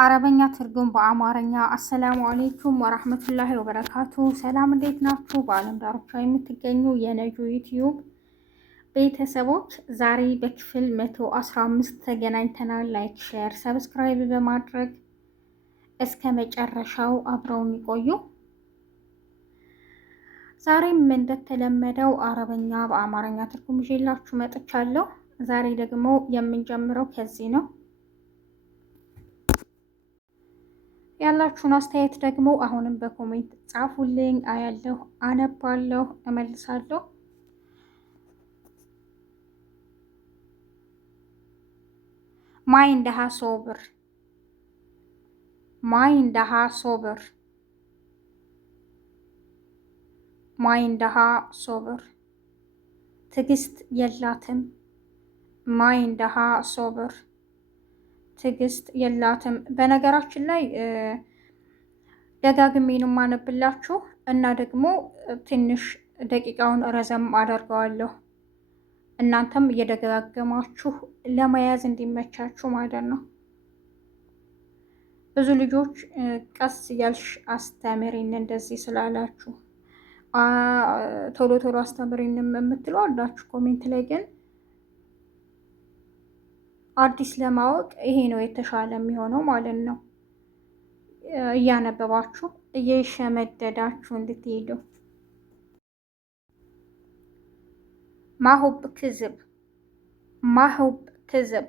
አረበኛ ትርጉም በአማርኛ። አሰላሙ አሌይኩም ወራህመቱላሂ ወበረካቱ። ሰላም እንዴት ናችሁ? በአለም ዳርቻ የምትገኙ የነጁ ዩቲዩብ ቤተሰቦች ዛሬ በክፍል 115 ተገናኝተናል። ላይክ፣ ሼር፣ ሰብስክራይብ በማድረግ እስከ መጨረሻው አብረውን ይቆዩ። ዛሬም እንደተለመደው አረበኛ በአማርኛ ትርጉም ይዤላችሁ መጥቻለሁ። ዛሬ ደግሞ የምንጀምረው ከዚህ ነው። ያላችሁን አስተያየት ደግሞ አሁንም በኮሜንት ጻፉልኝ። አያለሁ፣ አነባለሁ፣ እመልሳለሁ። ማይንደሃ ሶብር፣ ማይንደሃ ሶብር፣ ማይንደሃ ሶብር፣ ትዕግስት የላትም። ማይንደሃ ሶብር፣ ትዕግስት የላትም። በነገራችን ላይ ደጋግሜ ነው የማነብላችሁ እና ደግሞ ትንሽ ደቂቃውን ረዘም አደርገዋለሁ። እናንተም እየደጋገማችሁ ለመያዝ እንዲመቻችሁ ማለት ነው። ብዙ ልጆች ቀስ እያልሽ አስተምሪን እንደዚህ ስላላችሁ ቶሎ ቶሎ አስተምሪን የምትሉ አላችሁ ኮሜንት ላይ። ግን አዲስ ለማወቅ ይሄ ነው የተሻለ የሚሆነው ማለት ነው። እያነበባችሁ እየሸመደዳችሁ እንድትሄዱ። ማሁብ ክዝብ፣ ማሁብ ክዝብ፣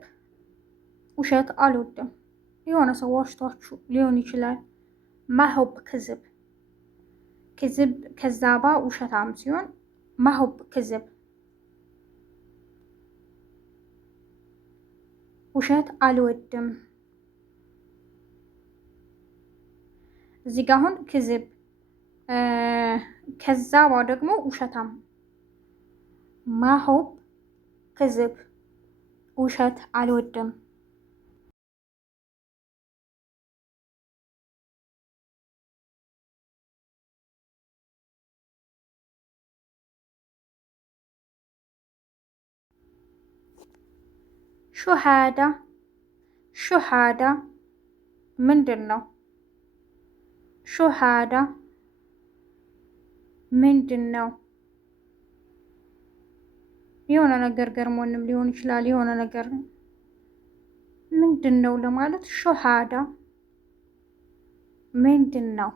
ውሸት አልወድም። የሆነ ሰው ዋሽቷችሁ ሊሆን ይችላል። ማሁብ ክዝብ፣ ክዝብ ከዛባ ውሸታም ሲሆን ማሁብ ክዝብ፣ ውሸት አልወድም። እዚህ ጋር አሁን ክዝብ ከዛባ ደግሞ ውሸታም። ማሁብ ክዝብ፣ ውሸት አልወድም። ሹሃዳ፣ ሹሃዳ ምንድን ነው? ሹሃዳ ምንድን ነው? የሆነ ነገር ገርሞንም ሊሆን ይችላል። የሆነ ነገር ምንድን ነው ለማለት ሹሃዳ ምንድን ነው?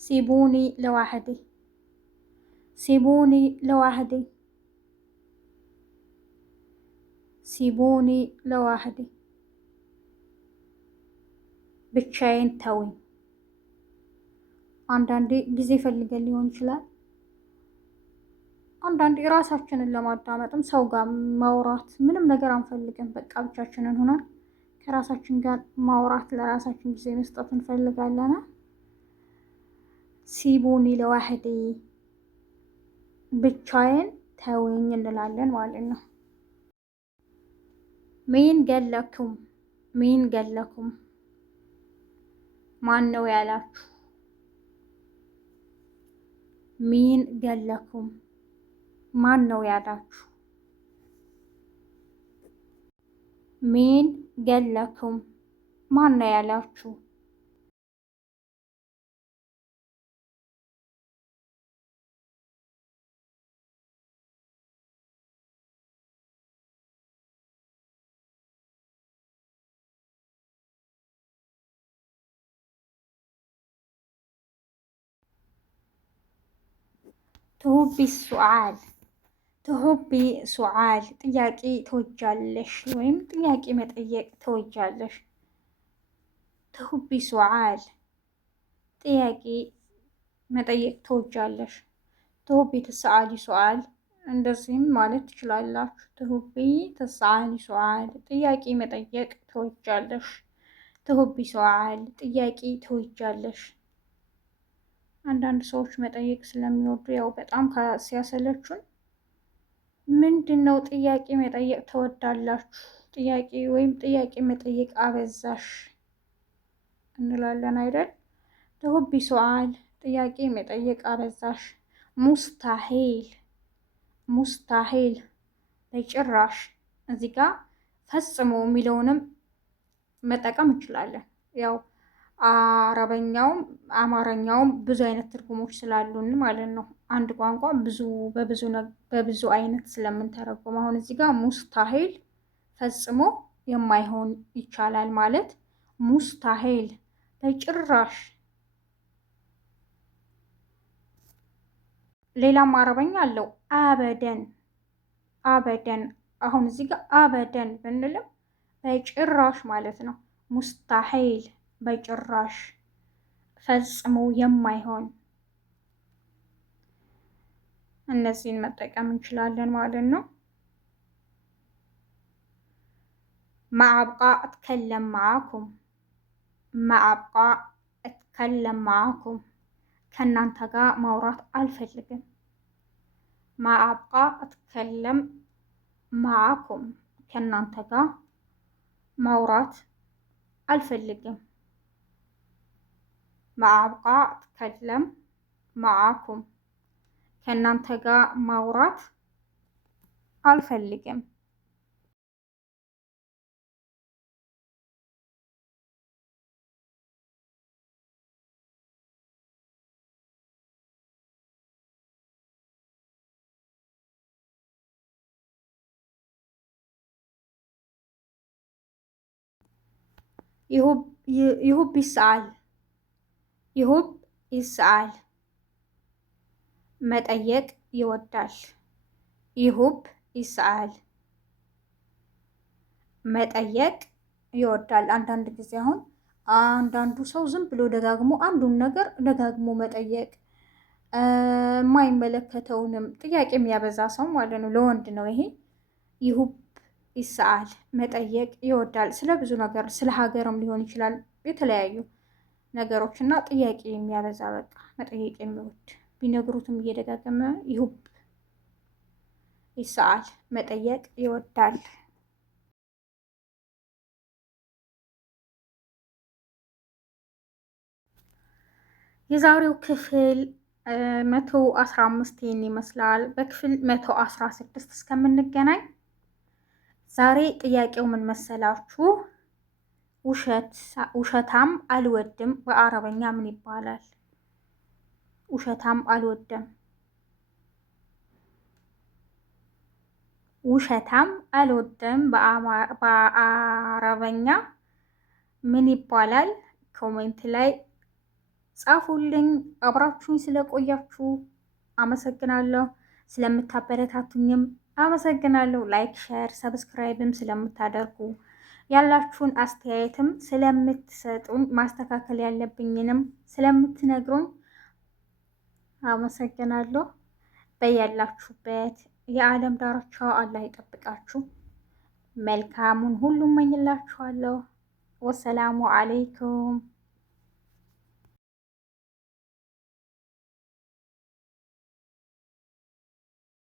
ሲቡኒ ለዋህዲ፣ ሲቡኒ ለዋህዲ፣ ሲቡኒ ለዋህዲ፣ ብቻዬን ተውኝ። አንዳንዴ ጊዜ ፈልገን ሊሆን ይችላል። አንዳንዴ ራሳችንን ለማዳመጥም ሰው ጋር ማውራት ምንም ነገር አንፈልግም። በቃ ብቻችንን ሆነን ከራሳችን ጋር ማውራት ለራሳችን ጊዜ መስጠት እንፈልጋለን። ሲቡኒ ለዋህዲ፣ ብቻዬን ተውኝ እንላለን ማለት ነው። ሚን ገለኩም፣ ሚን ገለኩም፣ ማን ነው ያላችሁ? ሚን ገለኩም፣ ማን ነው ያላችሁ? ሚን ገለኩም፣ ማን ነው ያላችሁ? ትሁቢ ሱዓል፣ ትሁቢ ሱዓል፣ ጥያቄ ትወጃለሽ ወይም ጥያቄ መጠየቅ ትወጃለሽ። ትሁቢ ሱዓል፣ ጥያቄ መጠየቅ ትወጃለሽ። ትሁቢ ትሰአሊ ሱዓል፣ እንደዚህም ማለት ትችላላችሁ። ትሁቢ ትሰአሊ ሱዓል፣ ጥያቄ መጠየቅ ትወጃለሽ። ትሁቢ ሱዓል፣ ጥያቄ ትወጃለሽ። አንዳንድ ሰዎች መጠየቅ ስለሚወዱ ያው በጣም ሲያሰለቹን ምንድን ነው ጥያቄ መጠየቅ ትወዳላችሁ? ጥያቄ ወይም ጥያቄ መጠየቅ አበዛሽ እንላለን አይደል? ትሁቢ ሱዓል ጥያቄ መጠየቅ አበዛሽ። ሙስታሂል ሙስታሂል በጭራሽ። እዚህ ጋር ፈጽሞ የሚለውንም መጠቀም እንችላለን። ያው አረበኛውም አማርኛውም ብዙ አይነት ትርጉሞች ስላሉን ማለት ነው። አንድ ቋንቋ በብዙ አይነት ስለምንተረጉም አሁን እዚህ ጋር ሙስታሂል ፈጽሞ የማይሆን ይቻላል ማለት ሙስታሂል በጭራሽ። ሌላም አረበኛ አለው አበደን አበደን። አሁን እዚህ ጋር አበደን ብንልም በጭራሽ ማለት ነው። ሙስታሂል በጭራሽ ፈጽሞ የማይሆን እነዚህን መጠቀም እንችላለን ማለት ነው። ማዕብቃ እትከለም ማዓኩም ማዕብቃ እትከለም ማዓኩም ከእናንተ ጋር ማውራት አልፈልግም። ማዕብቃ እትከለም ማዓኩም ከእናንተ ጋር ማውራት አልፈልግም። ማዕብቃ እትከለም ማዓኩም ከእናንተ ጋር ማውራት አልፈልግም። ይሁብ ይስአል ይሁብ ይስአል መጠየቅ ይወዳል። ይሁብ ይስአል መጠየቅ ይወዳል። አንዳንድ ጊዜ አሁን አንዳንዱ ሰው ዝም ብሎ ደጋግሞ አንዱን ነገር ደጋግሞ መጠየቅ የማይመለከተውንም ጥያቄ የሚያበዛ ሰው ማለት ነው። ለወንድ ነው ይሄ። ይሁብ ይስአል መጠየቅ ይወዳል። ስለ ብዙ ነገር ስለ ሀገርም ሊሆን ይችላል የተለያዩ ነገሮች እና ጥያቄ የሚያበዛ በቃ መጠየቅ የሚወድ ቢነግሩትም እየደጋገመ ይሁብ ይስአል መጠየቅ ይወዳል። የዛሬው ክፍል 115 ይህን ይመስላል። በክፍል 116 እስከምንገናኝ ዛሬ ጥያቄው ምን መሰላችሁ? ውሸታም አልወድም በአረበኛ ምን ይባላል? ውሸታም አልወድም። ውሸታም አልወድም በአረበኛ ምን ይባላል? ኮሜንት ላይ ጻፉልኝ። አብራችሁኝ ስለቆያችሁ አመሰግናለሁ። ስለምታበረታቱኝም አመሰግናለሁ። ላይክ፣ ሼር፣ ሰብስክራይብም ስለምታደርጉ ያላችሁን አስተያየትም ስለምትሰጡኝ ማስተካከል ያለብኝንም ስለምትነግሩኝ አመሰግናለሁ። በያላችሁበት የዓለም ዳርቻ አላህ ይጠብቃችሁ። መልካሙን ሁሉ እመኝላችኋለሁ። ወሰላሙ አለይኩም